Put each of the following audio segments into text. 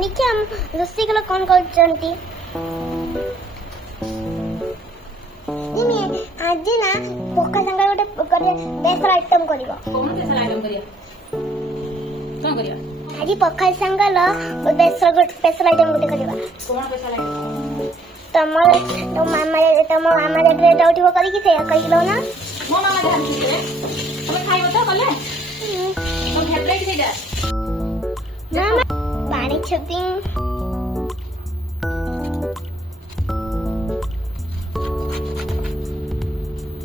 निके हम लुसी गलो कौन करचंती निमी आज ना पक्का संगा गोटे करिया बेसर आइटम करिवो कोन बेसर आइटम करिया कोन करिया आज पक्का संगा ल बेसर गोटे स्पेशल आइटम गोटे करिवा कोन बेसर आइटम तमर तो मामा रे डाउटिवो करी कि से करी लो ना मो मामा जान छिले तमे खाइबो त बोले हम फेवरेट सेटा मामा पानी छुपी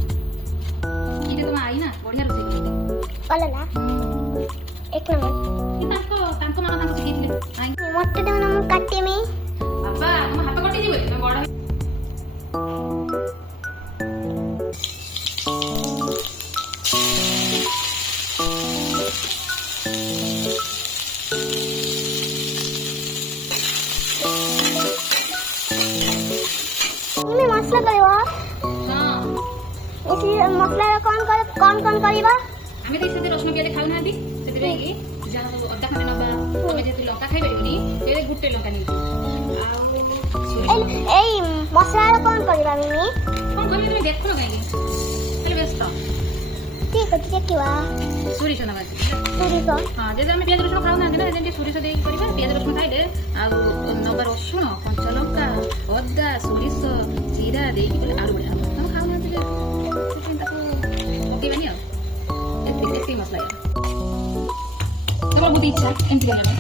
इते तुम आई ना बढ़िया रोसे करते ओला एक नंबर कि तांको मामा तांको सिखैथिले आई मोटे देव ना मु काटे में बाबा तुम हाथ कटि जिवे तुम बड़ इमे मसला करवा हां इसलिए मसला कौन करिवा आमे तो से रसुन पियाज खाउ नांदी सेति रे कि जहां सब अद्धा खंडे नबा तमे जेति लंका खाइ परिबनी ए गुटे लंका नी ए मसला कौन करिवा मिमी कोन करि तुम देखो ना काई चल व्यस्त ठीक है किवा सुरिस ना बाजी पूरी तो हां जे आमे पियाज रसुन खाउ नांदी ना जेति सुरिस देई परिबा पियाज रसुन खाइले आ नबा रसुन कंचा लंका अद्धा सुरिस जीरा देई कि आलू बढ़ा तुम खाउ नांदी जे ताको ओके बनी आ एते मसला यार तमरा बहुत इच्छा एंती करना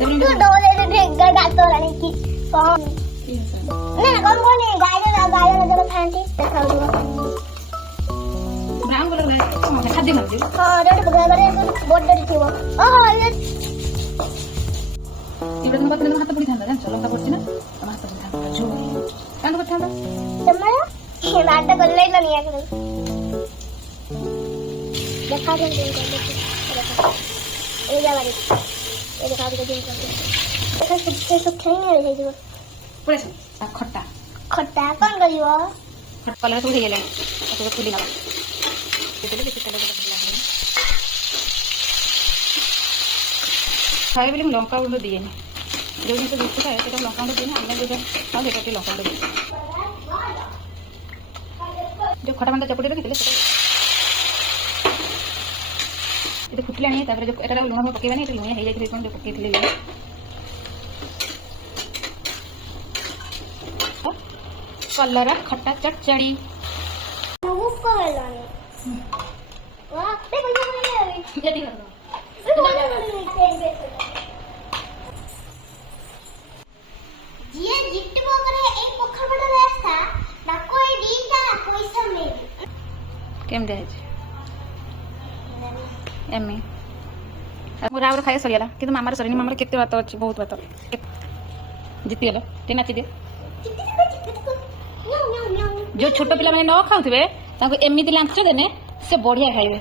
तू डोले रे गड़ा तो रानी की कौन ना कौन गाय जब खांती देखा हुआ ब्राउन कलर है खाद्य खाद्य हां रेड बगैर बॉर्डर थीवो ओहो ये इबे तुम बात हाथ पड़ी था जान चलो का पड़छ ना तुम हाथ पड़ी था जो कांद करथा तमरा ये बात कर ले नहीं है देखा दे ये जा वाली ये देखा दे दिन कर देखा सब खाई नहीं रहे जो पड़े आ खट्टा खट्टा कौन करियो खट कलर सब हे गेले तो फुली ना देखले के कलर लागले खाए बेले लंका गुंड दिए नहीं जो जिन बिस्कुट खाए तो लंका गुंड दिए ना हमने जो आ देखा के लंका गुंड दिए जो खटा मंदा चपड़ी रखिले ये फुटला नहीं तापर जो एटा लुण में पकेबानी एटा लुण हे जाई जो पकेथिले कलर खट्टा चटचड़ी मुंह को लाने वाह ते भैया जल्दी कर जिए गिफ्ट को करे एक पोखर बड़ा रास्ता ना कोई दीदा पैसा में केम दे एमी मोर आवर खाए सरियाला किंतु मामार सरिनी मामार केते बात अछि बहुत बात जीती गेलो ते नाची दे जो छोट पिला माने न खाउथिबे ताको एमिति लांच देने से बढ़िया खाइबे